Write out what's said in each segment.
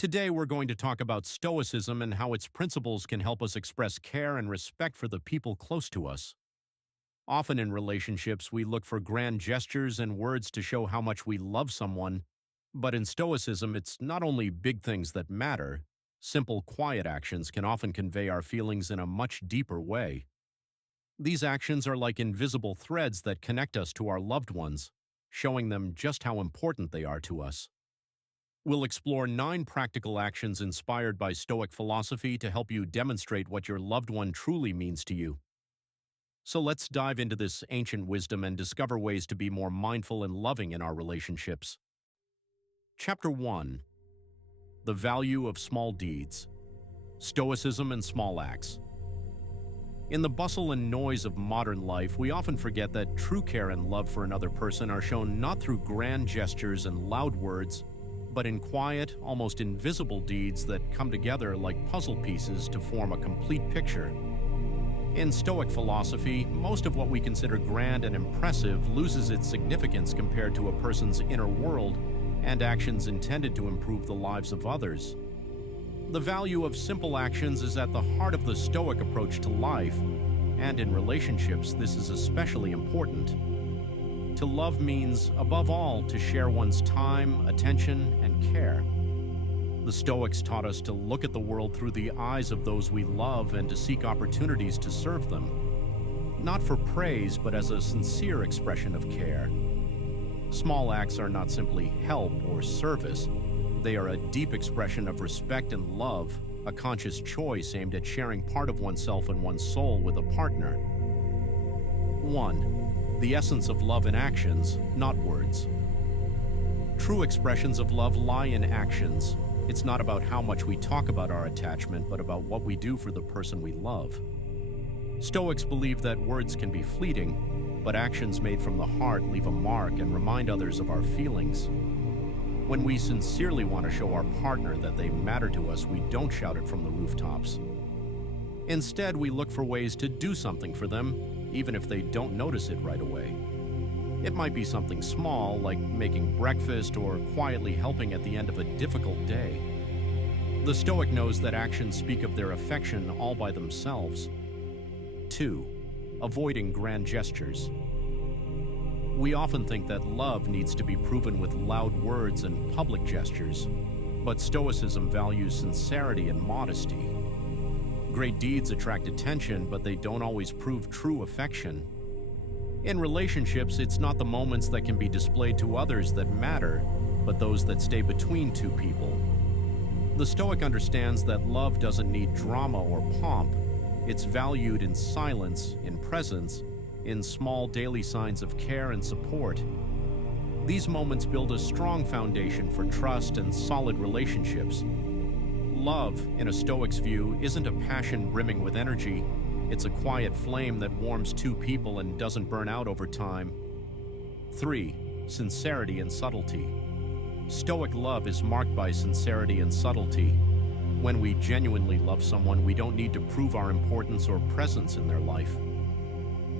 Today, we're going to talk about Stoicism and how its principles can help us express care and respect for the people close to us. Often in relationships, we look for grand gestures and words to show how much we love someone, but in Stoicism, it's not only big things that matter. Simple, quiet actions can often convey our feelings in a much deeper way. These actions are like invisible threads that connect us to our loved ones, showing them just how important they are to us. We'll explore 9 practical actions inspired by Stoic philosophy to help you demonstrate what your loved one truly means to you. So let's dive into this ancient wisdom and discover ways to be more mindful and loving in our relationships. Chapter 1. The Value of Small Deeds. Stoicism and Small Acts. In the bustle and noise of modern life, we often forget that true care and love for another person are shown not through grand gestures and loud words, but in quiet, almost invisible deeds that come together like puzzle pieces to form a complete picture. In Stoic philosophy, most of what we consider grand and impressive loses its significance compared to a person's inner world and actions intended to improve the lives of others. The value of simple actions is at the heart of the Stoic approach to life, and in relationships, this is especially important. To love means, above all, to share one's time, attention, and care. The Stoics taught us to look at the world through the eyes of those we love and to seek opportunities to serve them, not for praise, but as a sincere expression of care. Small acts are not simply help or service. They are a deep expression of respect and love, a conscious choice aimed at sharing part of oneself and one's soul with a partner. 1. The essence of love in actions, not words. True expressions of love lie in actions. It's not about how much we talk about our attachment, but about what we do for the person we love. Stoics believe that words can be fleeting, but actions made from the heart leave a mark and remind others of our feelings. When we sincerely want to show our partner that they matter to us, we don't shout it from the rooftops. Instead, we look for ways to do something for them, even if they don't notice it right away. It might be something small, like making breakfast or quietly helping at the end of a difficult day. The Stoic knows that actions speak of their affection all by themselves. 2. Avoiding grand gestures. We often think that love needs to be proven with loud words and public gestures, but Stoicism values sincerity and modesty. Great deeds attract attention, but they don't always prove true affection. In relationships, it's not the moments that can be displayed to others that matter, but those that stay between two people. The Stoic understands that love doesn't need drama or pomp. It's valued in silence, in presence, in small daily signs of care and support. These moments build a strong foundation for trust and solid relationships. Love, in a Stoic's view, isn't a passion brimming with energy. It's a quiet flame that warms two people and doesn't burn out over time. 3. Sincerity and subtlety. Stoic love is marked by sincerity and subtlety. When we genuinely love someone, we don't need to prove our importance or presence in their life.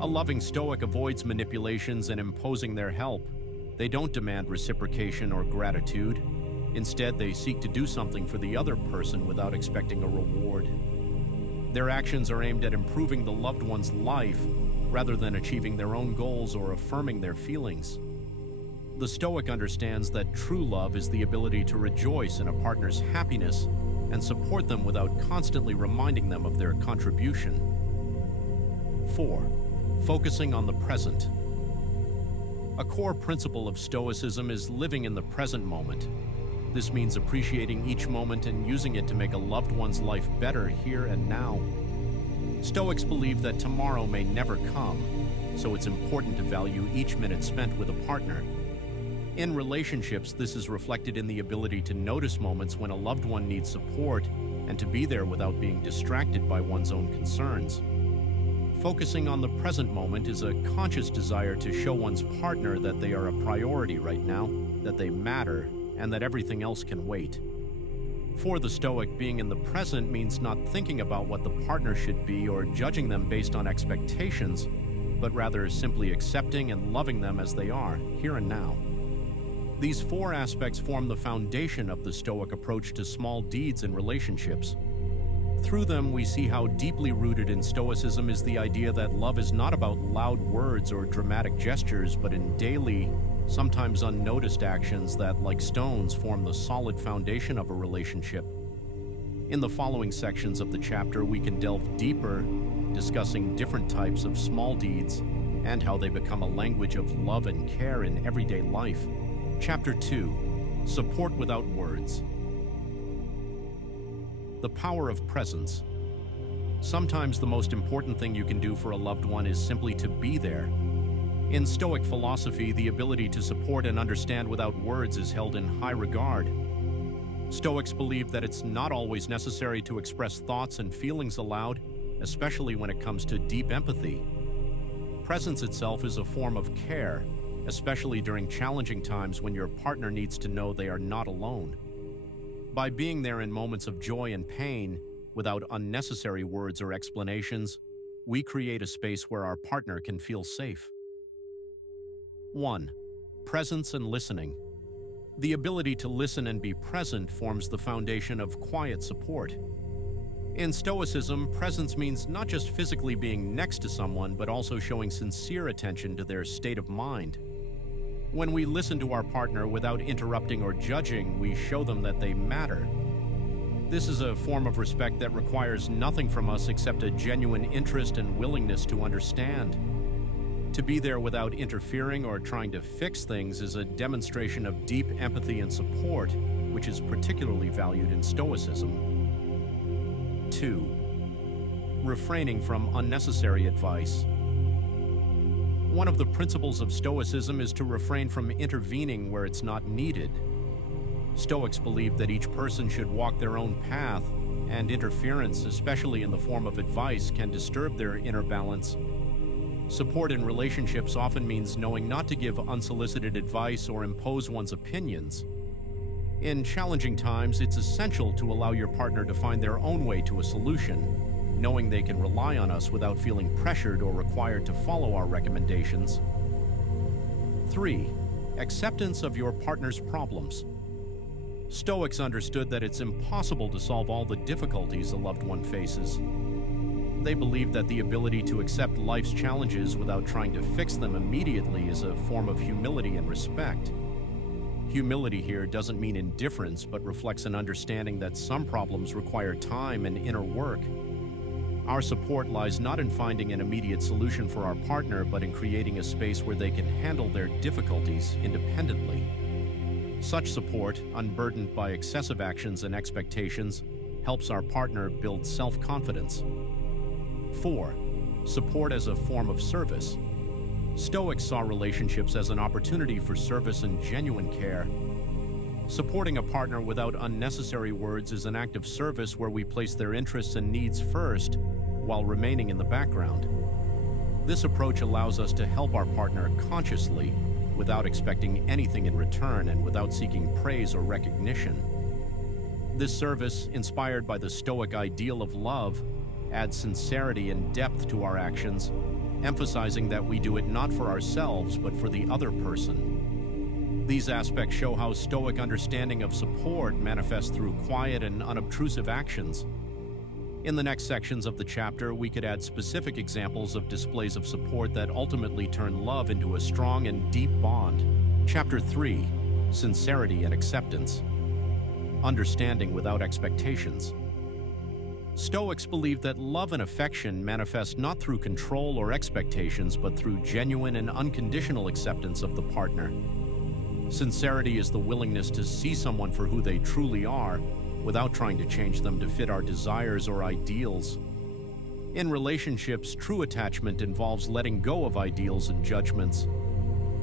A loving Stoic avoids manipulations and imposing their help. They don't demand reciprocation or gratitude. Instead, they seek to do something for the other person without expecting a reward. Their actions are aimed at improving the loved one's life rather than achieving their own goals or affirming their feelings. The Stoic understands that true love is the ability to rejoice in a partner's happiness and support them without constantly reminding them of their contribution. 4. Focusing on the present. A core principle of Stoicism is living in the present moment. This means appreciating each moment and using it to make a loved one's life better here and now. Stoics believe that tomorrow may never come, so it's important to value each minute spent with a partner. In relationships, this is reflected in the ability to notice moments when a loved one needs support and to be there without being distracted by one's own concerns. Focusing on the present moment is a conscious desire to show one's partner that they are a priority right now, that they matter, and that everything else can wait. For the Stoic, being in the present means not thinking about what the partner should be or judging them based on expectations, but rather simply accepting and loving them as they are, here and now. These four aspects form the foundation of the Stoic approach to small deeds in relationships. Through them, we see how deeply rooted in Stoicism is the idea that love is not about loud words or dramatic gestures, but in daily, sometimes unnoticed actions that, like stones, form the solid foundation of a relationship. In the following sections of the chapter, we can delve deeper, discussing different types of small deeds and how they become a language of love and care in everyday life. Chapter 2: Support Without Words. The power of presence. Sometimes the most important thing you can do for a loved one is simply to be there. In Stoic philosophy, the ability to support and understand without words is held in high regard. Stoics believe that it's not always necessary to express thoughts and feelings aloud, especially when it comes to deep empathy. Presence itself is a form of care, especially during challenging times when your partner needs to know they are not alone. By being there in moments of joy and pain, without unnecessary words or explanations, we create a space where our partner can feel safe. 1. Presence and listening. The ability to listen and be present forms the foundation of quiet support. In Stoicism, presence means not just physically being next to someone, but also showing sincere attention to their state of mind. When we listen to our partner without interrupting or judging, we show them that they matter. This is a form of respect that requires nothing from us except a genuine interest and willingness to understand. To be there without interfering or trying to fix things is a demonstration of deep empathy and support, which is particularly valued in Stoicism. 2. Refraining from unnecessary advice. One of the principles of Stoicism is to refrain from intervening where it's not needed. Stoics believe that each person should walk their own path, and interference, especially in the form of advice, can disturb their inner balance. Support in relationships often means knowing not to give unsolicited advice or impose one's opinions. In challenging times, it's essential to allow your partner to find their own way to a solution, knowing they can rely on us without feeling pressured or required to follow our recommendations. 3. Acceptance of your partner's problems. Stoics understood that it's impossible to solve all the difficulties a loved one faces. They believe that the ability to accept life's challenges without trying to fix them immediately is a form of humility and respect. Humility here doesn't mean indifference, but reflects an understanding that some problems require time and inner work. Our support lies not in finding an immediate solution for our partner, but in creating a space where they can handle their difficulties independently. Such support, unburdened by excessive actions and expectations, helps our partner build self-confidence. 4. Support as a form of service. Stoics saw relationships as an opportunity for service and genuine care. Supporting a partner without unnecessary words is an act of service where we place their interests and needs first, while remaining in the background. This approach allows us to help our partner consciously, without expecting anything in return and without seeking praise or recognition. This service, inspired by the Stoic ideal of love, adds sincerity and depth to our actions, emphasizing that we do it not for ourselves but for the other person. These aspects show how Stoic understanding of support manifests through quiet and unobtrusive actions. In the next sections of the chapter, we could add specific examples of displays of support that ultimately turn love into a strong and deep bond. Chapter 3: Sincerity and Acceptance. Understanding without expectations. Stoics believe that love and affection manifest not through control or expectations, but through genuine and unconditional acceptance of the partner. Sincerity is the willingness to see someone for who they truly are, without trying to change them to fit our desires or ideals. In relationships, true attachment involves letting go of ideals and judgments.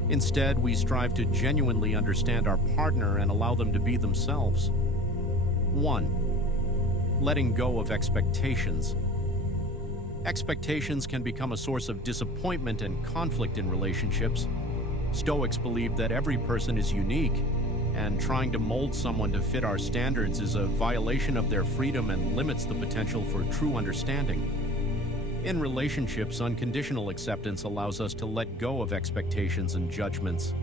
Instead, we strive to genuinely understand our partner and allow them to be themselves. 1. Letting go of expectations. Expectations can become a source of disappointment and conflict in relationships. Stoics believe that every person is unique, and trying to mold someone to fit our standards is a violation of their freedom and limits the potential for true understanding. In relationships, unconditional acceptance allows us to let go of expectations and judgments.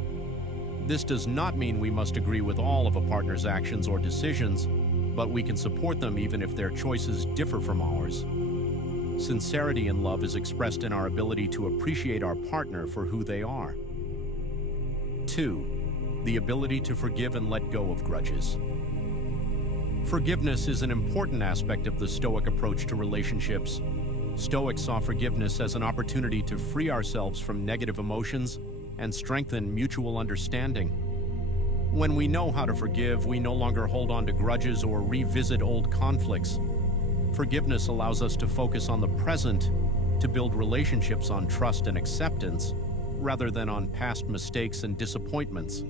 This does not mean we must agree with all of a partner's actions or decisions, but we can support them even if their choices differ from ours. Sincerity in love is expressed in our ability to appreciate our partner for who they are. 2. The ability to forgive and let go of grudges. Forgiveness is an important aspect of the Stoic approach to relationships. Stoics saw forgiveness as an opportunity to free ourselves from negative emotions and strengthen mutual understanding. When we know how to forgive, we no longer hold on to grudges or revisit old conflicts. Forgiveness allows us to focus on the present, to build relationships on trust and acceptance, rather than on past mistakes and disappointments.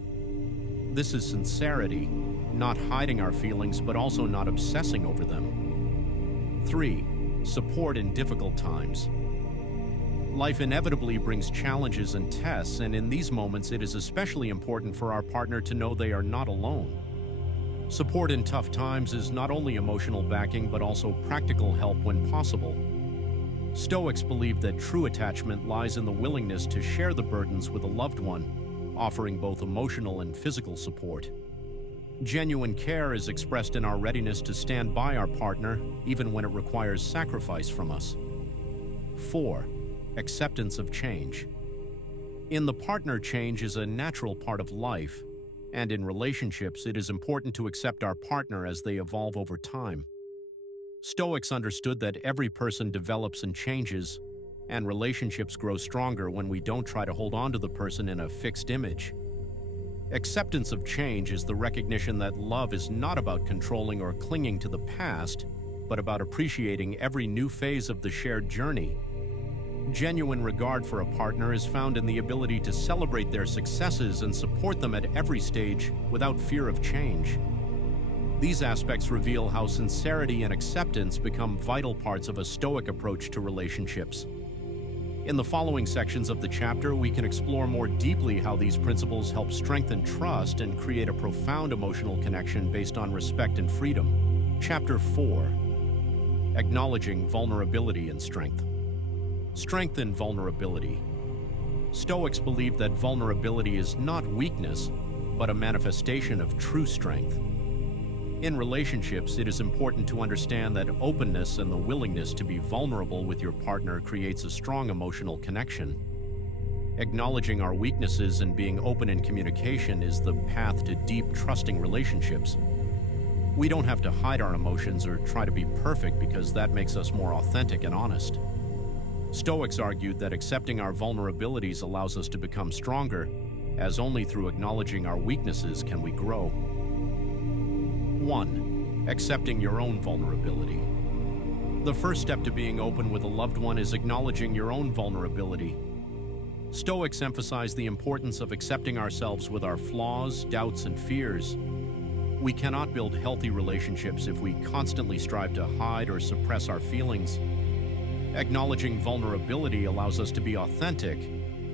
This is sincerity, not hiding our feelings, but also not obsessing over them. 3. Support in difficult times. Life inevitably brings challenges and tests, and in these moments it is especially important for our partner to know they are not alone. Support in tough times is not only emotional backing, but also practical help when possible. Stoics believe that true attachment lies in the willingness to share the burdens with a loved one, offering both emotional and physical support. Genuine care is expressed in our readiness to stand by our partner, even when it requires sacrifice from us. 4. Acceptance of change. In the partner, change is a natural part of life, and in relationships, it is important to accept our partner as they evolve over time. Stoics understood that every person develops and changes, and relationships grow stronger when we don't try to hold on to the person in a fixed image. Acceptance of change is the recognition that love is not about controlling or clinging to the past, but about appreciating every new phase of the shared journey. Genuine regard for a partner is found in the ability to celebrate their successes and support them at every stage without fear of change. These aspects reveal how sincerity and acceptance become vital parts of a Stoic approach to relationships. In the following sections of the chapter, we can explore more deeply how these principles help strengthen trust and create a profound emotional connection based on respect and freedom. Chapter 4. Acknowledging vulnerability and strength. Strength and vulnerability. Stoics believe that vulnerability is not weakness, but a manifestation of true strength. In relationships, it is important to understand that openness and the willingness to be vulnerable with your partner creates a strong emotional connection. Acknowledging our weaknesses and being open in communication is the path to deep, trusting relationships. We don't have to hide our emotions or try to be perfect because that makes us more authentic and honest. Stoics argued that accepting our vulnerabilities allows us to become stronger, as only through acknowledging our weaknesses can we grow. 1. Accepting your own vulnerability. The first step to being open with a loved one is acknowledging your own vulnerability. Stoics emphasize the importance of accepting ourselves with our flaws, doubts, and fears. We cannot build healthy relationships if we constantly strive to hide or suppress our feelings. Acknowledging vulnerability allows us to be authentic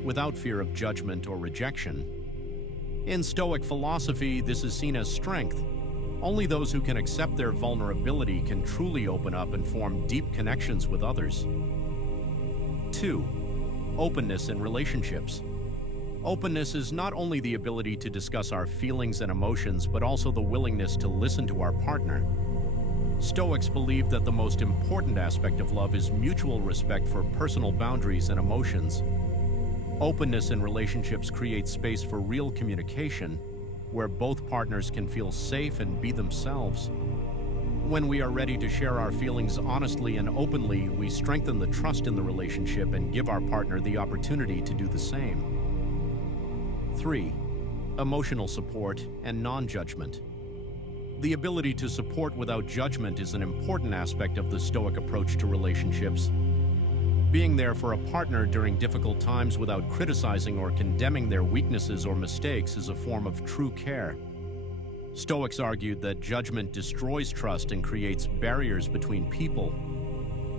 without fear of judgment or rejection. In Stoic philosophy, this is seen as strength. Only those who can accept their vulnerability can truly open up and form deep connections with others. 2. Openness in relationships. Openness is not only the ability to discuss our feelings and emotions, but also the willingness to listen to our partner. Stoics believe that the most important aspect of love is mutual respect for personal boundaries and emotions. Openness in relationships creates space for real communication, where both partners can feel safe and be themselves. When we are ready to share our feelings honestly and openly, we strengthen the trust in the relationship and give our partner the opportunity to do the same. 3. Emotional support and non-judgment. The ability to support without judgment is an important aspect of the Stoic approach to relationships. Being there for a partner during difficult times without criticizing or condemning their weaknesses or mistakes is a form of true care. Stoics argued that judgment destroys trust and creates barriers between people.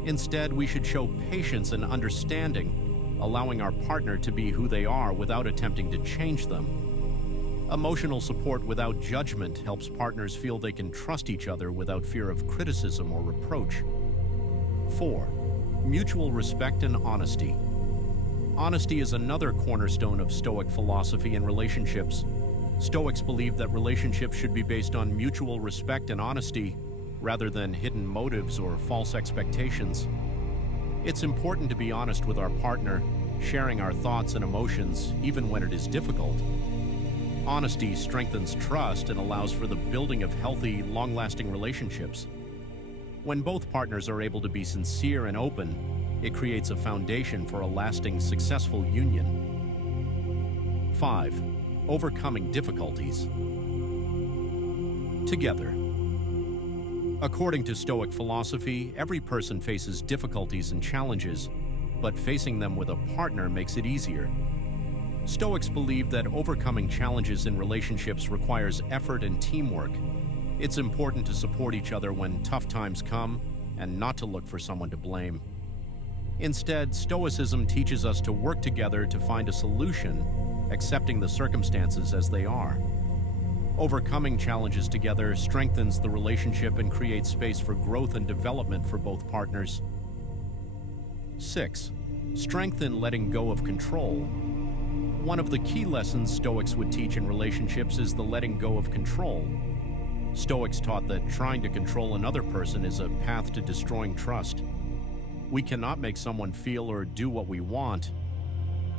Instead, we should show patience and understanding, allowing our partner to be who they are without attempting to change them. Emotional support without judgment helps partners feel they can trust each other without fear of criticism or reproach. 4. Mutual respect and honesty. Honesty is another cornerstone of Stoic philosophy in relationships. Stoics believe that relationships should be based on mutual respect and honesty, rather than hidden motives or false expectations. It's important to be honest with our partner, sharing our thoughts and emotions, even when it is difficult. Honesty strengthens trust and allows for the building of healthy, long-lasting relationships. When both partners are able to be sincere and open, it creates a foundation for a lasting, successful union. 5. Overcoming difficulties together. According to Stoic philosophy, every person faces difficulties and challenges, but facing them with a partner makes it easier. Stoics believe that overcoming challenges in relationships requires effort and teamwork. It's important to support each other when tough times come and not to look for someone to blame. Instead, Stoicism teaches us to work together to find a solution, accepting the circumstances as they are. Overcoming challenges together strengthens the relationship and creates space for growth and development for both partners. 6. Strength in letting go of control. One of the key lessons Stoics would teach in relationships is the letting go of control. Stoics taught that trying to control another person is a path to destroying trust. We cannot make someone feel or do what we want.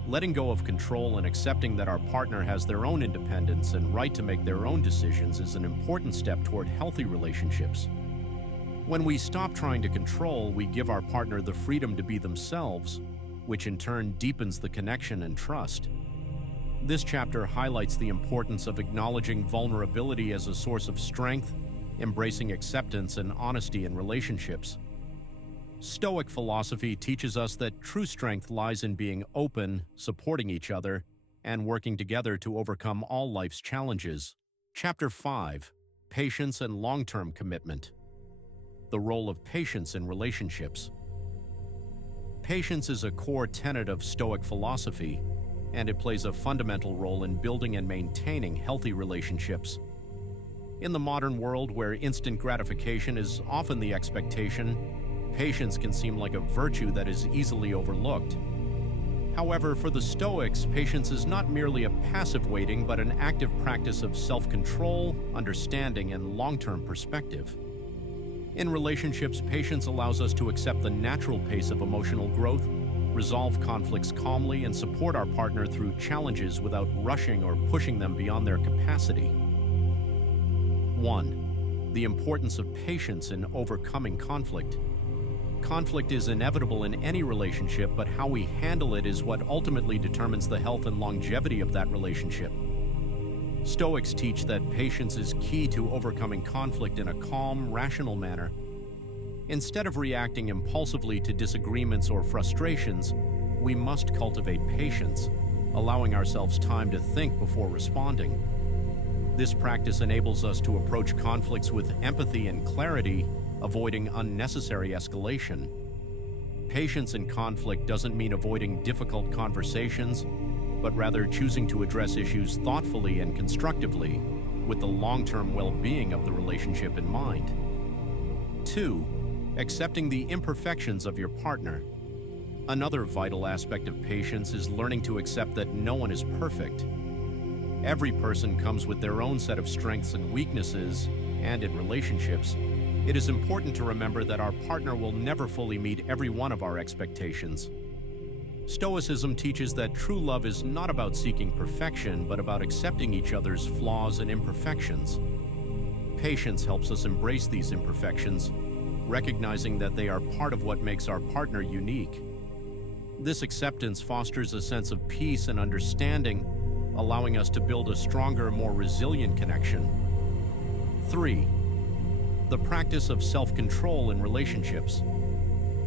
Letting go of control and accepting that our partner has their own independence and right to make their own decisions is an important step toward healthy relationships. When we stop trying to control, we give our partner the freedom to be themselves, which in turn deepens the connection and trust. This chapter highlights the importance of acknowledging vulnerability as a source of strength, embracing acceptance and honesty in relationships. Stoic philosophy teaches us that true strength lies in being open, supporting each other, and working together to overcome all life's challenges. Chapter 5. Patience and Long-Term Commitment. The role of patience in relationships. Patience is a core tenet of Stoic philosophy, and it plays a fundamental role in building and maintaining healthy relationships. In the modern world, where instant gratification is often the expectation, patience can seem like a virtue that is easily overlooked. However, for the Stoics, patience is not merely a passive waiting, but an active practice of self-control, understanding, and long-term perspective. In relationships, patience allows us to accept the natural pace of emotional growth, resolve conflicts calmly, and support our partner through challenges without rushing or pushing them beyond their capacity. 1. The importance of patience in overcoming conflict. Conflict is inevitable in any relationship, but how we handle it is what ultimately determines the health and longevity of that relationship. Stoics teach that patience is key to overcoming conflict in a calm, rational manner. Instead of reacting impulsively to disagreements or frustrations, we must cultivate patience, allowing ourselves time to think before responding. This practice enables us to approach conflicts with empathy and clarity, avoiding unnecessary escalation. Patience in conflict doesn't mean avoiding difficult conversations, but rather choosing to address issues thoughtfully and constructively, with the long-term well-being of the relationship in mind. 2. Accepting the imperfections of your partner. Another vital aspect of patience is learning to accept that no one is perfect. Every person comes with their own set of strengths and weaknesses, and in relationships, it is important to remember that our partner will never fully meet every one of our expectations. Stoicism teaches that true love is not about seeking perfection, but about accepting each other's flaws and imperfections. Patience helps us embrace these imperfections, recognizing that they are part of what makes our partner unique. This acceptance fosters a sense of peace and understanding, allowing us to build a stronger, more resilient connection. 3. The practice of self-control in relationships.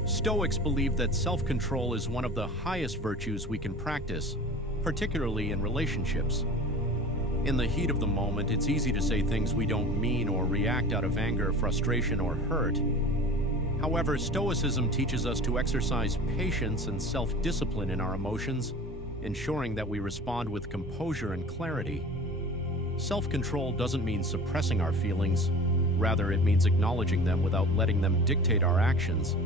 Stoics believe that self-control is one of the highest virtues we can practice, particularly in relationships. In the heat of the moment, it's easy to say things we don't mean or react out of anger, frustration, or hurt. However, Stoicism teaches us to exercise patience and self-discipline in our emotions, ensuring that we respond with composure and clarity. Self-control doesn't mean suppressing our feelings. Rather, it means acknowledging them without letting them dictate our actions.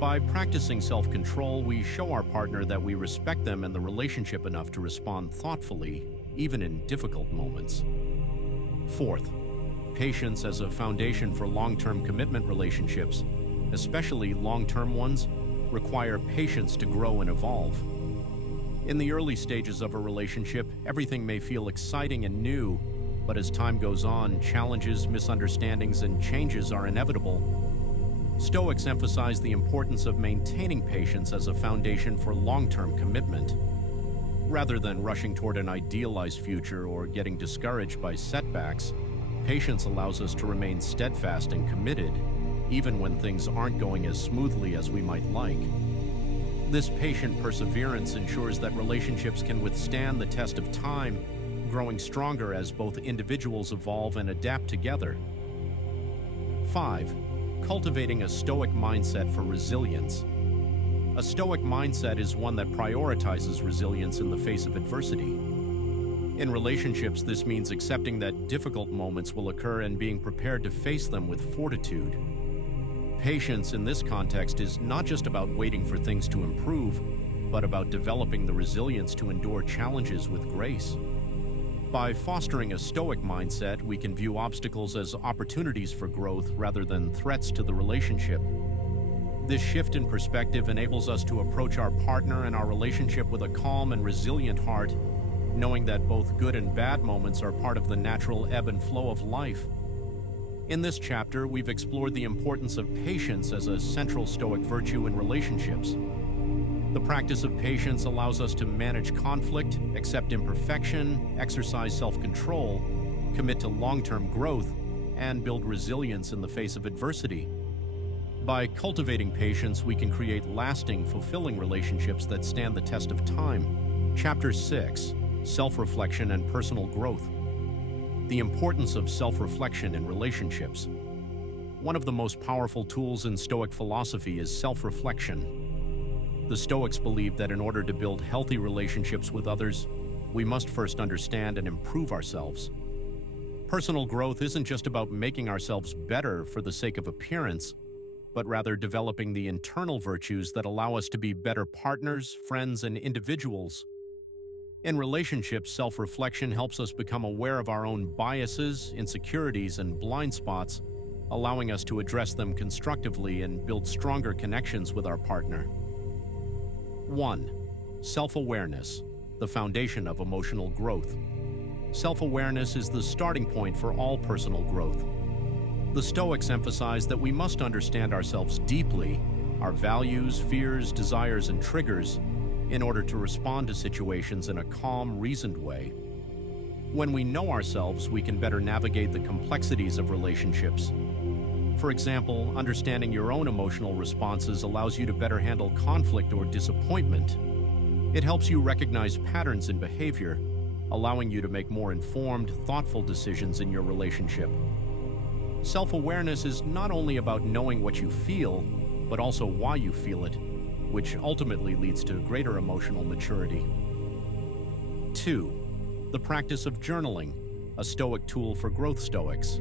By practicing self-control, we show our partner that we respect them and the relationship enough to respond thoughtfully, even in difficult moments. Fourth, patience as a foundation for long-term commitment relationships, especially long-term ones, require patience to grow and evolve. In the early stages of a relationship, everything may feel exciting and new, but as time goes on, challenges, misunderstandings, and changes are inevitable. Stoics emphasize the importance of maintaining patience as a foundation for long-term commitment. Rather than rushing toward an idealized future or getting discouraged by setbacks, patience allows us to remain steadfast and committed, even when things aren't going as smoothly as we might like. This patient perseverance ensures that relationships can withstand the test of time, growing stronger as both individuals evolve and adapt together. 5. Cultivating a Stoic mindset for resilience. A Stoic mindset is one that prioritizes resilience in the face of adversity. In relationships, this means accepting that difficult moments will occur and being prepared to face them with fortitude. Patience in this context is not just about waiting for things to improve, but about developing the resilience to endure challenges with grace. By fostering a Stoic mindset, we can view obstacles as opportunities for growth rather than threats to the relationship. This shift in perspective enables us to approach our partner and our relationship with a calm and resilient heart, knowing that both good and bad moments are part of the natural ebb and flow of life. In this chapter, we've explored the importance of patience as a central Stoic virtue in relationships. The practice of patience allows us to manage conflict, accept imperfection, exercise self-control, commit to long-term growth, and build resilience in the face of adversity. By cultivating patience, we can create lasting, fulfilling relationships that stand the test of time. Chapter 6: Self-Reflection and Personal Growth. The importance of self-reflection in relationships. One of the most powerful tools in Stoic philosophy is self-reflection. The Stoics believe that in order to build healthy relationships with others, we must first understand and improve ourselves. Personal growth isn't just about making ourselves better for the sake of appearance, but rather developing the internal virtues that allow us to be better partners, friends, and individuals. In relationships, self-reflection helps us become aware of our own biases, insecurities, and blind spots, allowing us to address them constructively and build stronger connections with our partner. 1. Self-awareness, the foundation of emotional growth. Self-awareness is the starting point for all personal growth. The Stoics emphasize that we must understand ourselves deeply, our values, fears, desires, and triggers, in order to respond to situations in a calm, reasoned way. When we know ourselves, we can better navigate the complexities of relationships. For example, understanding your own emotional responses allows you to better handle conflict or disappointment. It helps you recognize patterns in behavior, allowing you to make more informed, thoughtful decisions in your relationship. Self-awareness is not only about knowing what you feel, but also why you feel it, which ultimately leads to greater emotional maturity. 2. The practice of journaling, a Stoic tool for growth Stoics.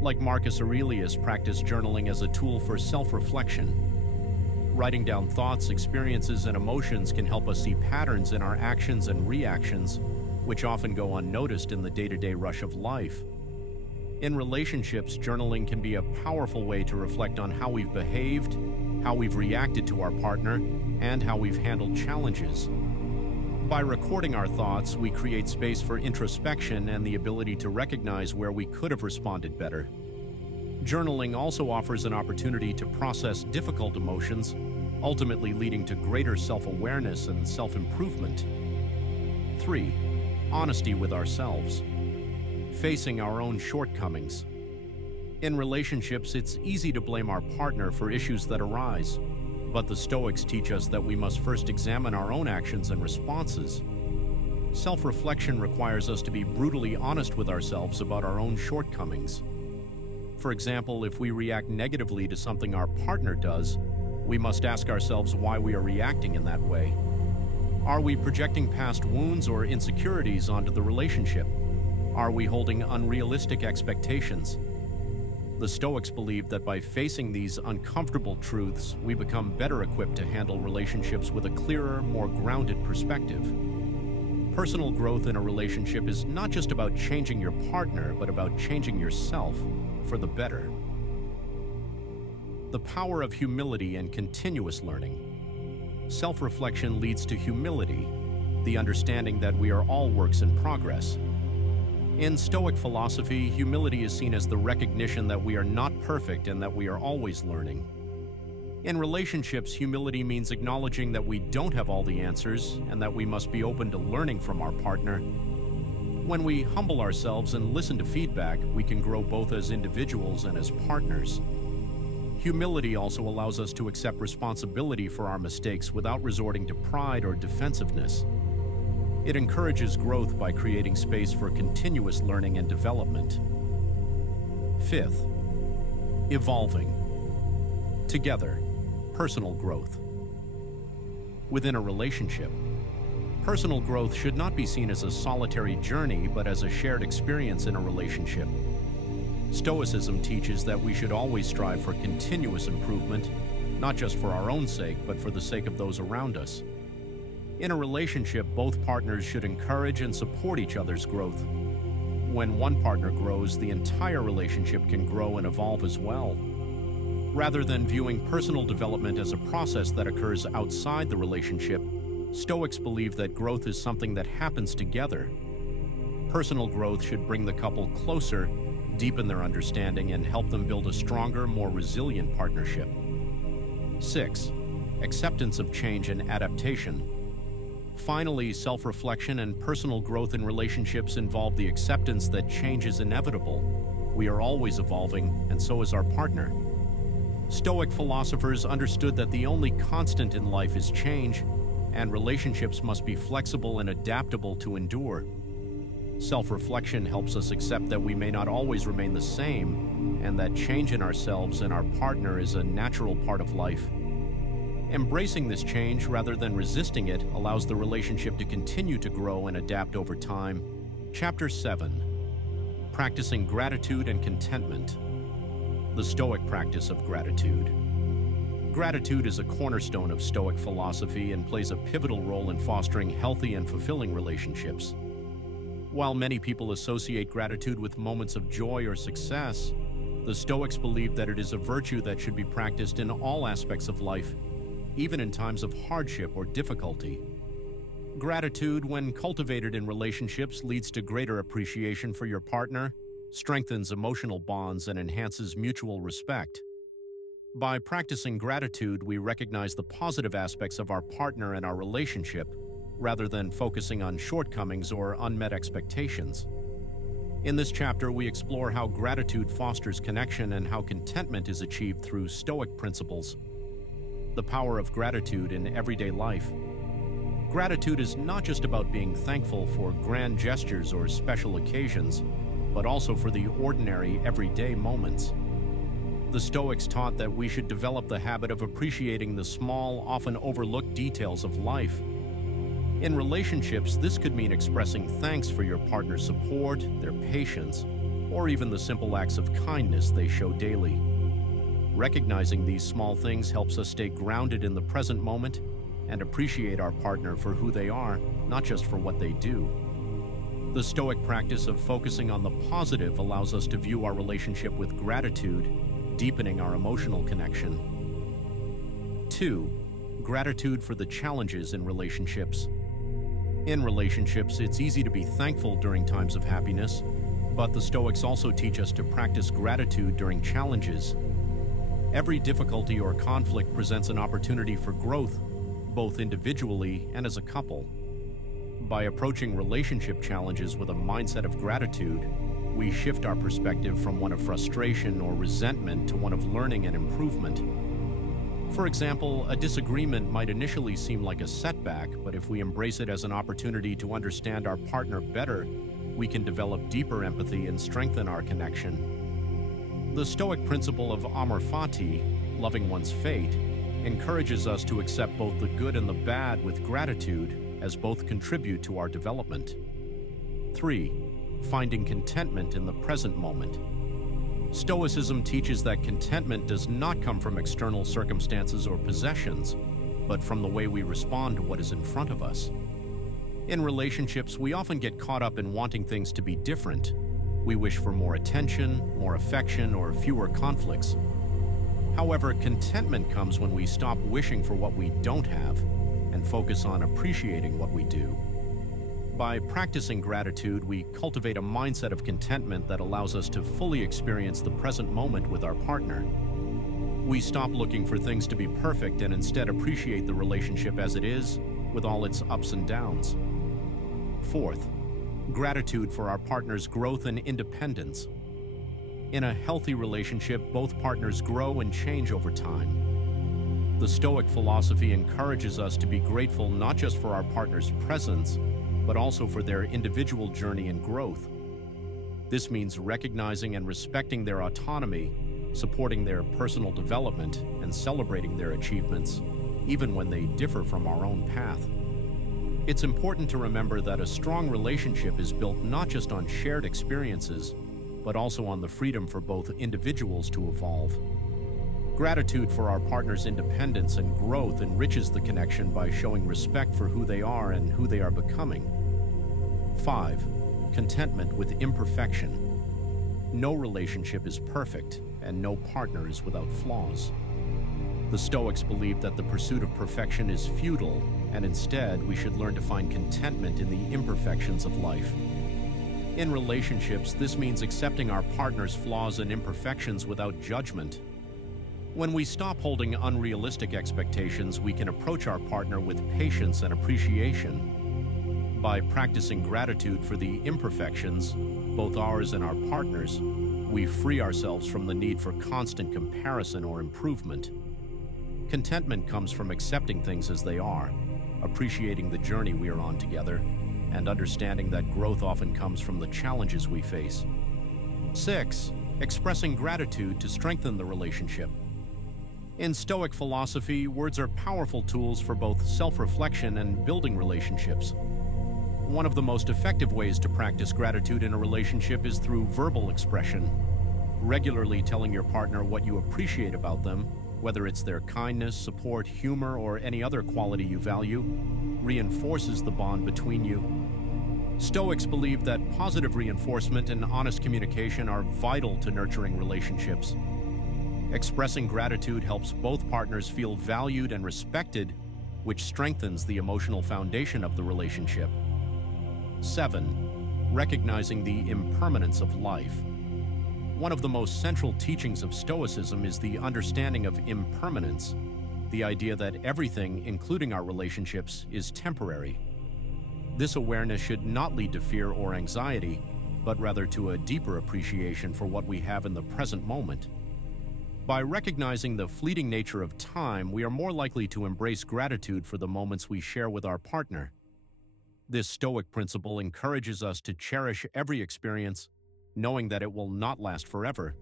Like Marcus Aurelius practiced journaling as a tool for self-reflection. Writing down thoughts, experiences, and emotions can help us see patterns in our actions and reactions, which often go unnoticed in the day-to-day rush of life. In relationships, journaling can be a powerful way to reflect on how we've behaved, how we've reacted to our partner, and how we've handled challenges. By recording our thoughts, we create space for introspection and the ability to recognize where we could have responded better. Journaling also offers an opportunity to process difficult emotions, ultimately leading to greater self-awareness and self-improvement. 3. Honesty with ourselves. Facing our own shortcomings. In relationships, it's easy to blame our partner for issues that arise, but the Stoics teach us that we must first examine our own actions and responses. Self-reflection requires us to be brutally honest with ourselves about our own shortcomings. For example, if we react negatively to something our partner does, we must ask ourselves why we are reacting in that way. Are we projecting past wounds or insecurities onto the relationship? Are we holding unrealistic expectations? The Stoics believe that by facing these uncomfortable truths, we become better equipped to handle relationships with a clearer, more grounded perspective. Personal growth in a relationship is not just about changing your partner, but about changing yourself for the better. The power of humility and continuous learning. Self-reflection leads to humility, the understanding that we are all works in progress. In Stoic philosophy, humility is seen as the recognition that we are not perfect and that we are always learning. In relationships, humility means acknowledging that we don't have all the answers and that we must be open to learning from our partner. When we humble ourselves and listen to feedback, we can grow both as individuals and as partners. Humility also allows us to accept responsibility for our mistakes without resorting to pride or defensiveness. It encourages growth by creating space for continuous learning and development. Fifth, evolving. Together, personal growth. Within a relationship, personal growth should not be seen as a solitary journey, but as a shared experience in a relationship. Stoicism teaches that we should always strive for continuous improvement, not just for our own sake, but for the sake of those around us. In a relationship, both partners should encourage and support each other's growth. When one partner grows, the entire relationship can grow and evolve as well. Rather than viewing personal development as a process that occurs outside the relationship, Stoics believe that growth is something that happens together. Personal growth should bring the couple closer, deepen their understanding, and help them build a stronger, more resilient partnership. 6. Acceptance of change and adaptation. Finally, self-reflection and personal growth in relationships involve the acceptance that change is inevitable. We are always evolving, and so is our partner. Stoic philosophers understood that the only constant in life is change, and relationships must be flexible and adaptable to endure. Self-reflection helps us accept that we may not always remain the same, and that change in ourselves and our partner is a natural part of life. Embracing this change rather than resisting it allows the relationship to continue to grow and adapt over time. Chapter 7. Practicing gratitude and contentment. The Stoic practice of gratitude. Gratitude is a cornerstone of Stoic philosophy and plays a pivotal role in fostering healthy and fulfilling relationships. While many people associate gratitude with moments of joy or success, the Stoics believe that it is a virtue that should be practiced in all aspects of life, even in times of hardship or difficulty. Gratitude, when cultivated in relationships, leads to greater appreciation for your partner, strengthens emotional bonds, and enhances mutual respect. By practicing gratitude, we recognize the positive aspects of our partner and our relationship, rather than focusing on shortcomings or unmet expectations. In this chapter, we explore how gratitude fosters connection and how contentment is achieved through Stoic principles. The power of gratitude in everyday life. Gratitude is not just about being thankful for grand gestures or special occasions, but also for the ordinary, everyday moments. The Stoics taught that we should develop the habit of appreciating the small, often overlooked details of life. In relationships, this could mean expressing thanks for your partner's support, their patience, or even the simple acts of kindness they show daily. Recognizing these small things helps us stay grounded in the present moment and appreciate our partner for who they are, not just for what they do. The Stoic practice of focusing on the positive allows us to view our relationship with gratitude, deepening our emotional connection. 2. Gratitude for the challenges in relationships. In relationships, it's easy to be thankful during times of happiness, but the Stoics also teach us to practice gratitude during challenges. Every difficulty or conflict presents an opportunity for growth, both individually and as a couple. By approaching relationship challenges with a mindset of gratitude, we shift our perspective from one of frustration or resentment to one of learning and improvement. For example, a disagreement might initially seem like a setback, but if we embrace it as an opportunity to understand our partner better, we can develop deeper empathy and strengthen our connection. The Stoic principle of amor fati, loving one's fate, encourages us to accept both the good and the bad with gratitude, as both contribute to our development. 3. Finding contentment in the present moment. Stoicism teaches that contentment does not come from external circumstances or possessions, but from the way we respond to what is in front of us. In relationships, we often get caught up in wanting things to be different. We wish for more attention, more affection, or fewer conflicts. However, contentment comes when we stop wishing for what we don't have and focus on appreciating what we do. By practicing gratitude, we cultivate a mindset of contentment that allows us to fully experience the present moment with our partner. We stop looking for things to be perfect and instead appreciate the relationship as it is, with all its ups and downs. Fourth, gratitude for our partner's growth and independence. In a healthy relationship, both partners grow and change over time. The Stoic philosophy encourages us to be grateful not just for our partner's presence, but also for their individual journey and growth. This means recognizing and respecting their autonomy, supporting their personal development, and celebrating their achievements, even when they differ from our own path. It's important to remember that a strong relationship is built not just on shared experiences, but also on the freedom for both individuals to evolve. Gratitude for our partner's independence and growth enriches the connection by showing respect for who they are and who they are becoming. 5. Contentment with imperfection. No relationship is perfect, and no partner is without flaws. The Stoics believe that the pursuit of perfection is futile, and instead we should learn to find contentment in the imperfections of life. In relationships, this means accepting our partner's flaws and imperfections without judgment. When we stop holding unrealistic expectations, we can approach our partner with patience and appreciation. By practicing gratitude for the imperfections, both ours and our partners, we free ourselves from the need for constant comparison or improvement. Contentment comes from accepting things as they are, appreciating the journey we are on together, and understanding that growth often comes from the challenges we face. 6. Expressing gratitude to strengthen the relationship. In Stoic philosophy, words are powerful tools for both self-reflection and building relationships. One of the most effective ways to practice gratitude in a relationship is through verbal expression. Regularly telling your partner what you appreciate about them, whether it's their kindness, support, humor, or any other quality you value, reinforces the bond between you. Stoics believe that positive reinforcement and honest communication are vital to nurturing relationships. Expressing gratitude helps both partners feel valued and respected, which strengthens the emotional foundation of the relationship. 7. Recognizing the impermanence of life. One of the most central teachings of Stoicism is the understanding of impermanence, the idea that everything, including our relationships, is temporary. This awareness should not lead to fear or anxiety, but rather to a deeper appreciation for what we have in the present moment. By recognizing the fleeting nature of time, we are more likely to embrace gratitude for the moments we share with our partner. This Stoic principle encourages us to cherish every experience, knowing that it will not last forever.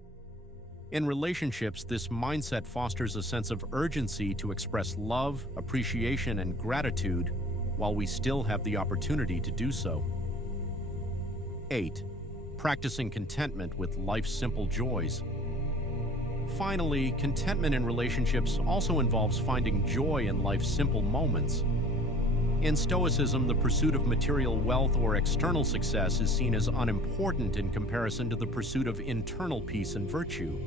In relationships, this mindset fosters a sense of urgency to express love, appreciation, and gratitude while we still have the opportunity to do so. 8. Practicing contentment with life's simple joys. Finally, contentment in relationships also involves finding joy in life's simple moments. In Stoicism, the pursuit of material wealth or external success is seen as unimportant in comparison to the pursuit of internal peace and virtue.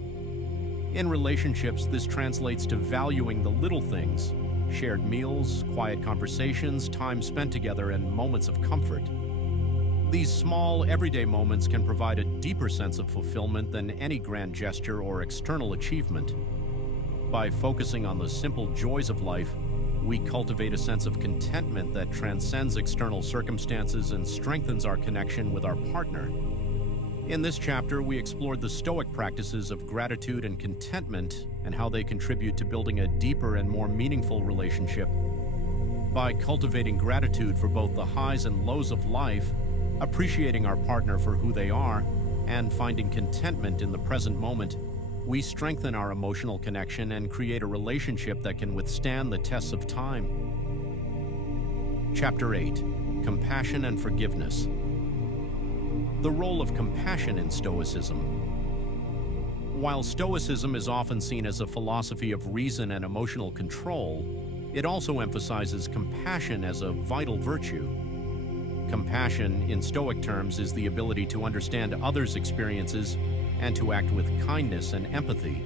In relationships, this translates to valuing the little things: shared meals, quiet conversations, time spent together, and moments of comfort. These small, everyday moments can provide a deeper sense of fulfillment than any grand gesture or external achievement. By focusing on the simple joys of life, we cultivate a sense of contentment that transcends external circumstances and strengthens our connection with our partner. In this chapter, we explored the Stoic practices of gratitude and contentment and how they contribute to building a deeper and more meaningful relationship. By cultivating gratitude for both the highs and lows of life, appreciating our partner for who they are, and finding contentment in the present moment, we strengthen our emotional connection and create a relationship that can withstand the tests of time. Chapter 8. Compassion and Forgiveness. The role of compassion in Stoicism. While Stoicism is often seen as a philosophy of reason and emotional control, it also emphasizes compassion as a vital virtue. Compassion, in Stoic terms, is the ability to understand others' experiences and to act with kindness and empathy.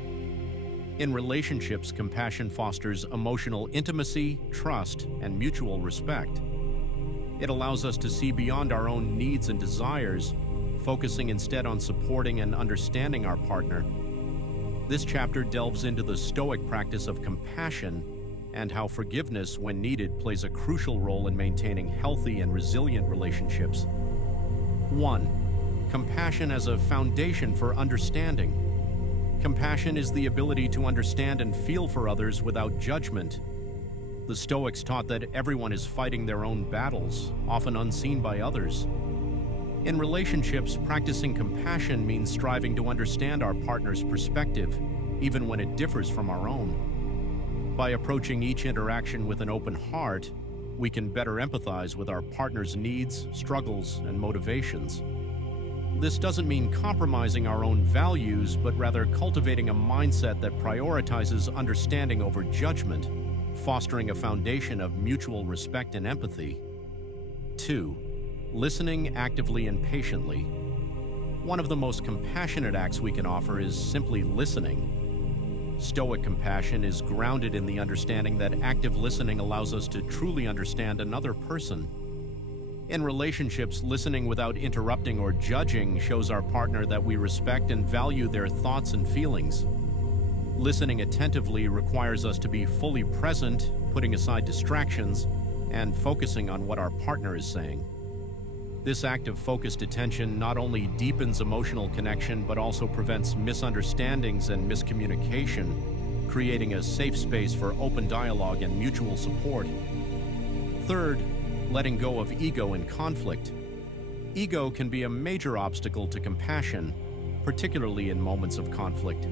In relationships, compassion fosters emotional intimacy, trust, and mutual respect. It allows us to see beyond our own needs and desires, focusing instead on supporting and understanding our partner. This chapter delves into the Stoic practice of compassion and how forgiveness, when needed, plays a crucial role in maintaining healthy and resilient relationships. 1. Compassion as a foundation for understanding. Compassion is the ability to understand and feel for others without judgment. The Stoics taught that everyone is fighting their own battles, often unseen by others. In relationships, practicing compassion means striving to understand our partner's perspective, even when it differs from our own. By approaching each interaction with an open heart, we can better empathize with our partner's needs, struggles, and motivations. This doesn't mean compromising our own values, but rather cultivating a mindset that prioritizes understanding over judgment, fostering a foundation of mutual respect and empathy. 2. Listening actively and patiently. One of the most compassionate acts we can offer is simply listening. Stoic compassion is grounded in the understanding that active listening allows us to truly understand another person. In relationships, listening without interrupting or judging shows our partner that we respect and value their thoughts and feelings. Listening attentively requires us to be fully present, putting aside distractions, and focusing on what our partner is saying. This act of focused attention not only deepens emotional connection but also prevents misunderstandings and miscommunication, creating a safe space for open dialogue and mutual support. 3. Letting go of ego in conflict. Ego can be a major obstacle to compassion, particularly in moments of conflict.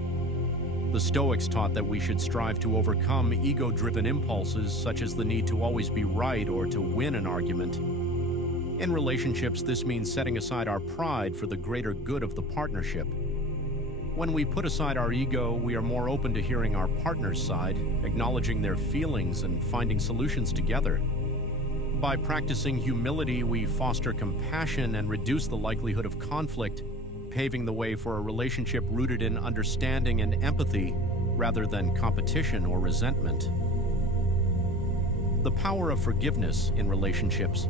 The Stoics taught that we should strive to overcome ego-driven impulses such as the need to always be right or to win an argument. In relationships, this means setting aside our pride for the greater good of the partnership. When we put aside our ego, we are more open to hearing our partner's side, acknowledging their feelings, and finding solutions together. By practicing humility, we foster compassion and reduce the likelihood of conflict, paving the way for a relationship rooted in understanding and empathy rather than competition or resentment. The power of forgiveness in relationships.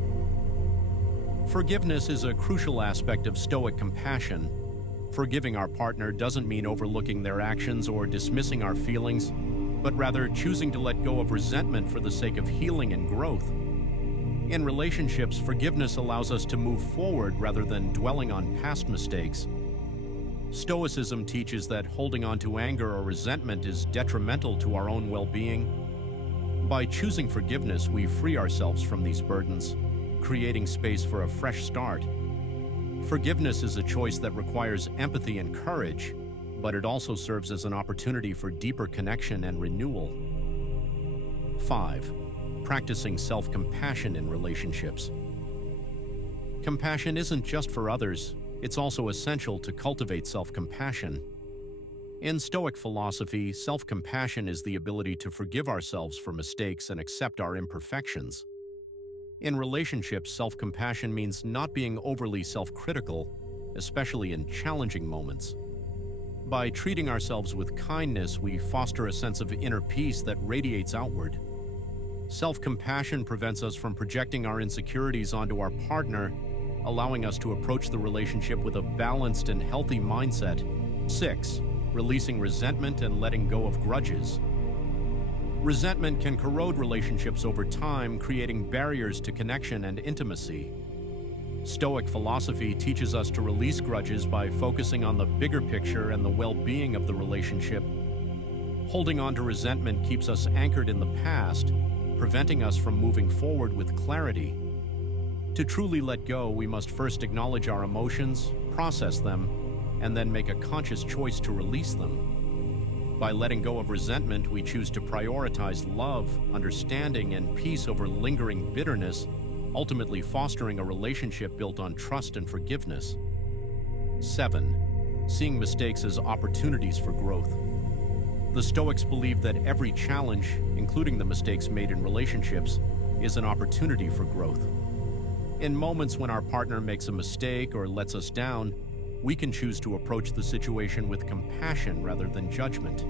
Forgiveness is a crucial aspect of Stoic compassion. Forgiving our partner doesn't mean overlooking their actions or dismissing our feelings, but rather choosing to let go of resentment for the sake of healing and growth. In relationships, forgiveness allows us to move forward rather than dwelling on past mistakes. Stoicism teaches that holding on to anger or resentment is detrimental to our own well-being. By choosing forgiveness, we free ourselves from these burdens, creating space for a fresh start. Forgiveness is a choice that requires empathy and courage, but it also serves as an opportunity for deeper connection and renewal. 5. Practicing self-compassion in relationships. Compassion isn't just for others, it's also essential to cultivate self-compassion. In Stoic philosophy, self-compassion is the ability to forgive ourselves for mistakes and accept our imperfections. In relationships, self-compassion means not being overly self-critical, especially in challenging moments. By treating ourselves with kindness, we foster a sense of inner peace that radiates outward. Self-compassion prevents us from projecting our insecurities onto our partner, allowing us to approach the relationship with a balanced and healthy mindset. 6. Releasing resentment and letting go of grudges. Resentment can corrode relationships over time, creating barriers to connection and intimacy. Stoic philosophy teaches us to release grudges by focusing on the bigger picture and the well-being of the relationship. Holding on to resentment keeps us anchored in the past, preventing us from moving forward with clarity. To truly let go, we must first acknowledge our emotions, process them, and then make a conscious choice to release them. By letting go of resentment, we choose to prioritize love, understanding, and peace over lingering bitterness, ultimately fostering a relationship built on trust and forgiveness. 7. Seeing mistakes as opportunities for growth. The Stoics believe that every challenge, including the mistakes made in relationships, is an opportunity for growth. In moments when our partner makes a mistake or lets us down, we can choose to approach the situation with compassion rather than judgment.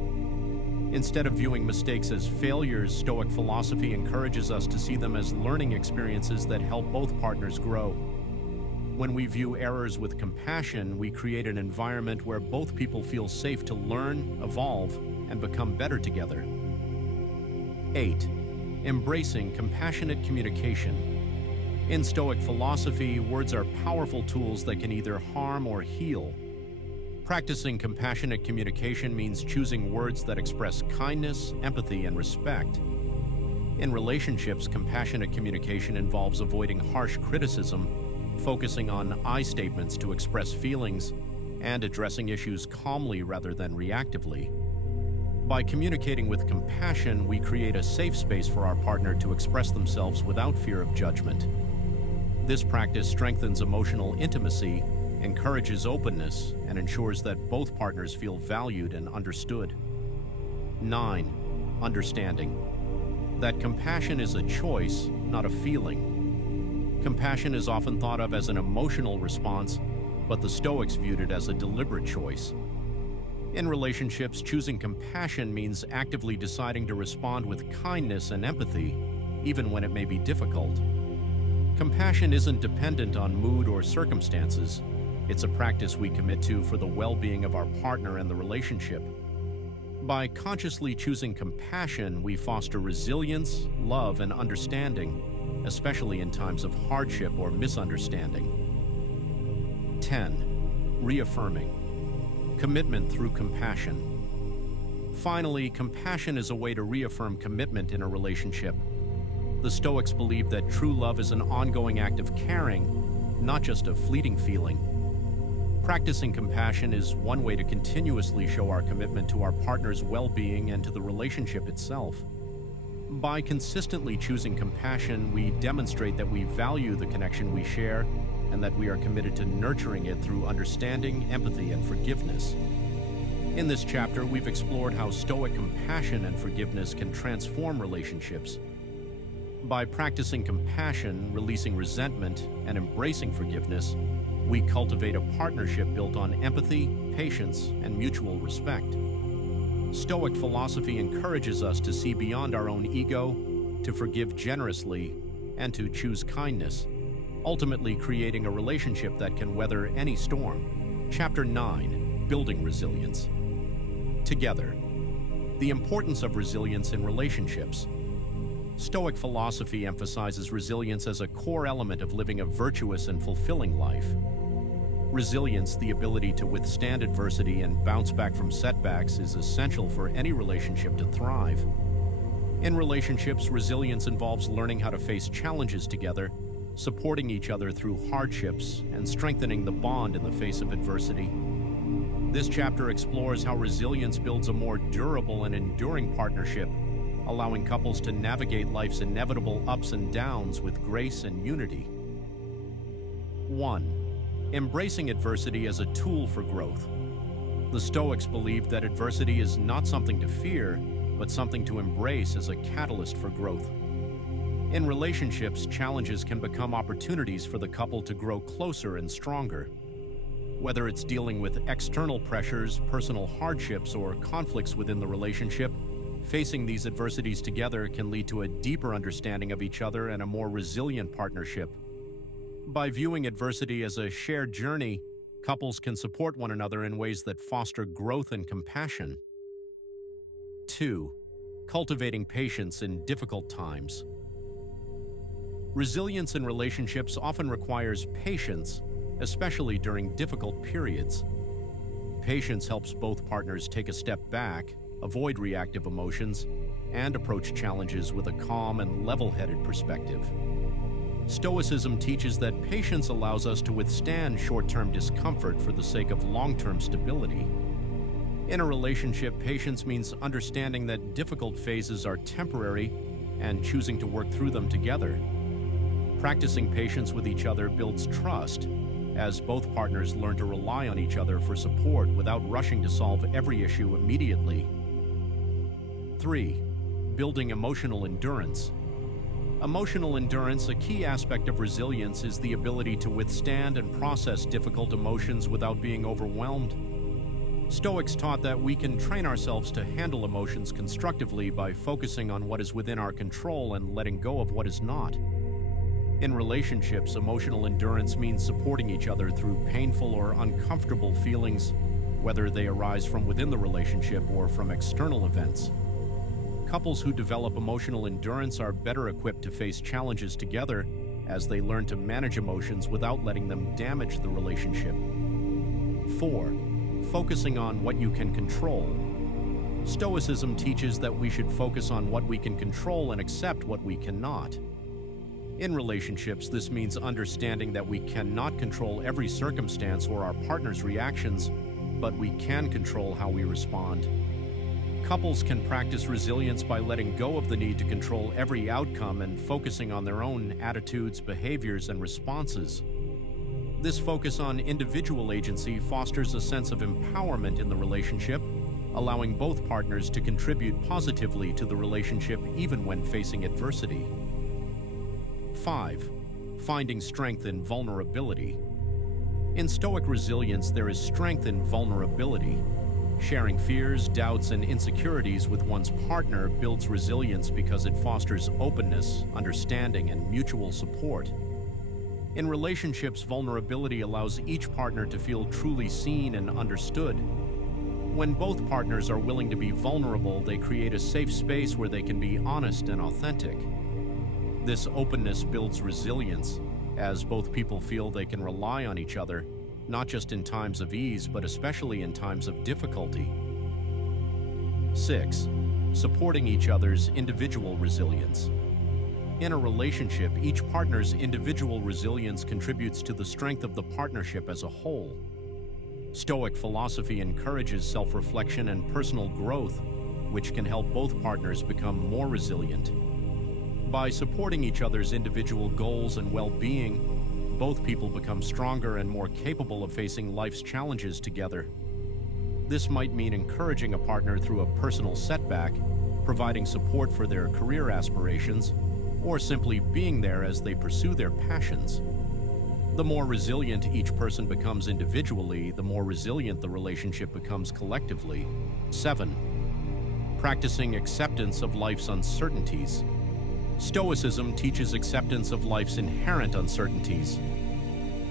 Instead of viewing mistakes as failures, Stoic philosophy encourages us to see them as learning experiences that help both partners grow. When we view errors with compassion, we create an environment where both people feel safe to learn, evolve, and become better together. 8. Embracing compassionate communication. In Stoic philosophy, words are powerful tools that can either harm or heal. Practicing compassionate communication means choosing words that express kindness, empathy, and respect. In relationships, compassionate communication involves avoiding harsh criticism, focusing on I statements to express feelings, and addressing issues calmly rather than reactively. By communicating with compassion, we create a safe space for our partner to express themselves without fear of judgment. This practice strengthens emotional intimacy, encourages openness, and ensures that both partners feel valued and understood. 9. Understanding. That compassion is a choice, not a feeling. Compassion is often thought of as an emotional response, but the Stoics viewed it as a deliberate choice. In relationships, choosing compassion means actively deciding to respond with kindness and empathy, even when it may be difficult. Compassion isn't dependent on mood or circumstances. It's a practice we commit to for the well-being of our partner and the relationship. By consciously choosing compassion, we foster resilience, love, and understanding, especially in times of hardship or misunderstanding. 10. Reaffirming. Commitment through compassion. Finally, compassion is a way to reaffirm commitment in a relationship. The Stoics believe that true love is an ongoing act of caring, not just a fleeting feeling. Practicing compassion is one way to continuously show our commitment to our partner's well-being and to the relationship itself. By consistently choosing compassion, we demonstrate that we value the connection we share and that we are committed to nurturing it through understanding, empathy, and forgiveness. In this chapter, we've explored how Stoic compassion and forgiveness can transform relationships. By practicing compassion, releasing resentment, and embracing forgiveness, we cultivate a partnership built on empathy, patience, and mutual respect. Stoic philosophy encourages us to see beyond our own ego, to forgive generously, and to choose kindness, ultimately creating a relationship that can weather any storm. Chapter 9. Building Resilience. Together. The importance of resilience in relationships. Stoic philosophy emphasizes resilience as a core element of living a virtuous and fulfilling life. Resilience, the ability to withstand adversity and bounce back from setbacks, is essential for any relationship to thrive. In relationships, resilience involves learning how to face challenges together, supporting each other through hardships, and strengthening the bond in the face of adversity. This chapter explores how resilience builds a more durable and enduring partnership, allowing couples to navigate life's inevitable ups and downs with grace and unity. 1. Embracing adversity as a tool for growth. The Stoics believed that adversity is not something to fear, but something to embrace as a catalyst for growth. In relationships, challenges can become opportunities for the couple to grow closer and stronger. Whether it's dealing with external pressures, personal hardships, or conflicts within the relationship, facing these adversities together can lead to a deeper understanding of each other and a more resilient partnership. By viewing adversity as a shared journey, couples can support one another in ways that foster growth and compassion. 2. Cultivating patience in difficult times. Resilience in relationships often requires patience, especially during difficult periods. Patience helps both partners take a step back, avoid reactive emotions, and approach challenges with a calm and level-headed perspective. Stoicism teaches that patience allows us to withstand short-term discomfort for the sake of long-term stability. In a relationship, patience means understanding that difficult phases are temporary and choosing to work through them together. Practicing patience with each other builds trust, as both partners learn to rely on each other for support without rushing to solve every issue immediately. 3. Building emotional endurance. Emotional endurance, a key aspect of resilience, is the ability to withstand and process difficult emotions without being overwhelmed. Stoics taught that we can train ourselves to handle emotions constructively by focusing on what is within our control and letting go of what is not. In relationships, emotional endurance means supporting each other through painful or uncomfortable feelings, whether they arise from within the relationship or from external events. Couples who develop emotional endurance are better equipped to face challenges together as they learn to manage emotions without letting them damage the relationship. 4. Focusing on what you can control. Stoicism teaches that we should focus on what we can control and accept what we cannot. In relationships, this means understanding that we cannot control every circumstance or our partner's reactions, but we can control how we respond. Couples can practice resilience by letting go of the need to control every outcome and focusing on their own attitudes, behaviors, and responses. This focus on individual agency fosters a sense of empowerment in the relationship, allowing both partners to contribute positively to the relationship even when facing adversity. 5. Finding strength in vulnerability. In Stoic resilience, there is strength in vulnerability. Sharing fears, doubts, and insecurities with one's partner builds resilience because it fosters openness, understanding, and mutual support. In relationships, vulnerability allows each partner to feel truly seen and understood. When both partners are willing to be vulnerable, they create a safe space where they can be honest and authentic. This openness builds resilience, as both people feel they can rely on each other, not just in times of ease, but especially in times of difficulty. 6. Supporting each other's individual resilience. In a relationship, each partner's individual resilience contributes to the strength of the partnership as a whole. Stoic philosophy encourages self-reflection and personal growth, which can help both partners become more resilient. By supporting each other's individual goals and well-being, both people become stronger and more capable of facing life's challenges together. This might mean encouraging a partner through a personal setback, providing support for their career aspirations, or simply being there as they pursue their passions. The more resilient each person becomes individually, the more resilient the relationship becomes collectively. 7. Practicing acceptance of life's uncertainties. Stoicism teaches acceptance of life's inherent uncertainties.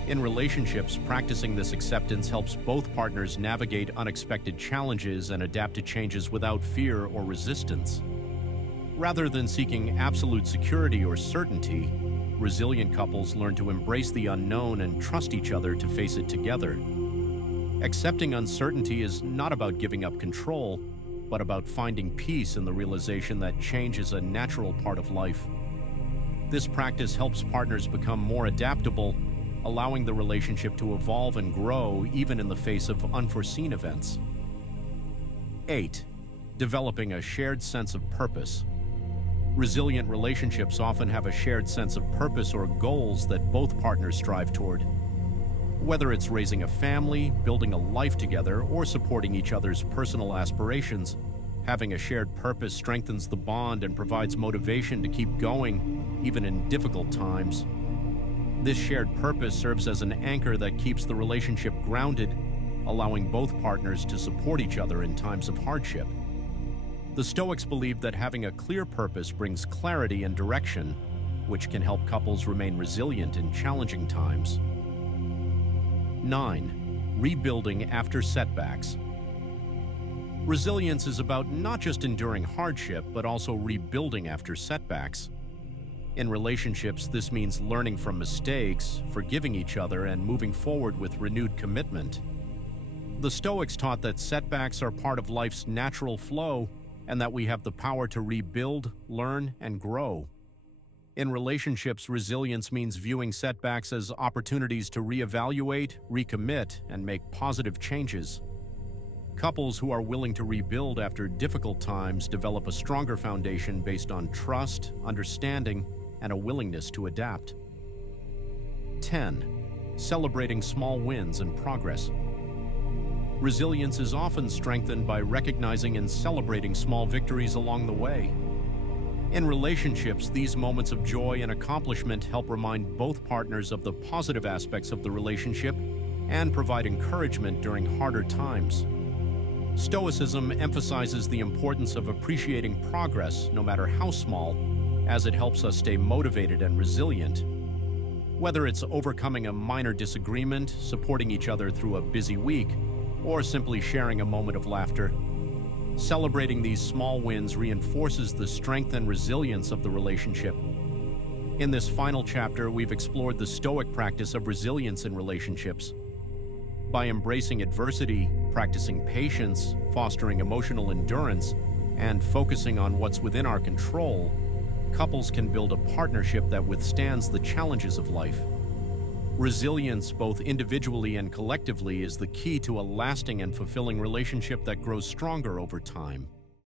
In relationships, practicing this acceptance helps both partners navigate unexpected challenges and adapt to changes without fear or resistance. Rather than seeking absolute security or certainty, resilient couples learn to embrace the unknown and trust each other to face it together. Accepting uncertainty is not about giving up control, but about finding peace in the realization that change is a natural part of life. This practice helps partners become more adaptable, allowing the relationship to evolve and grow even in the face of unforeseen events. 8. Developing a shared sense of purpose. Resilient relationships often have a shared sense of purpose or goals that both partners strive toward. Whether it's raising a family, building a life together, or supporting each other's personal aspirations, having a shared purpose strengthens the bond and provides motivation to keep going, even in difficult times. This shared purpose serves as an anchor that keeps the relationship grounded, allowing both partners to support each other in times of hardship. The Stoics believe that having a clear purpose brings clarity and direction, which can help couples remain resilient in challenging times. 9. Rebuilding after setbacks. Resilience is about not just enduring hardship, but also rebuilding after setbacks. In relationships, this means learning from mistakes, forgiving each other, and moving forward with renewed commitment. The Stoics taught that setbacks are part of life's natural flow, and that we have the power to rebuild, learn, and grow. In relationships, resilience means viewing setbacks as opportunities to reevaluate, recommit, and make positive changes. Couples who are willing to rebuild after difficult times develop a stronger foundation based on trust, understanding, and a willingness to adapt. 10. Celebrating small wins and progress. Resilience is often strengthened by recognizing and celebrating small victories along the way. In relationships, these moments of joy and accomplishment help remind both partners of the positive aspects of the relationship and provide encouragement during harder times. Stoicism emphasizes the importance of appreciating progress, no matter how small, as it helps us stay motivated and resilient. Whether it's overcoming a minor disagreement, supporting each other through a busy week, or simply sharing a moment of laughter, celebrating these small wins reinforces the strength and resilience of the relationship. In this final chapter, we've explored the Stoic practice of resilience in relationships. By embracing adversity, practicing patience, fostering emotional endurance, and focusing on what's within our control, couples can build a partnership that withstands the challenges of life. Resilience, both individually and collectively, is the key to a lasting and fulfilling relationship that grows stronger over time.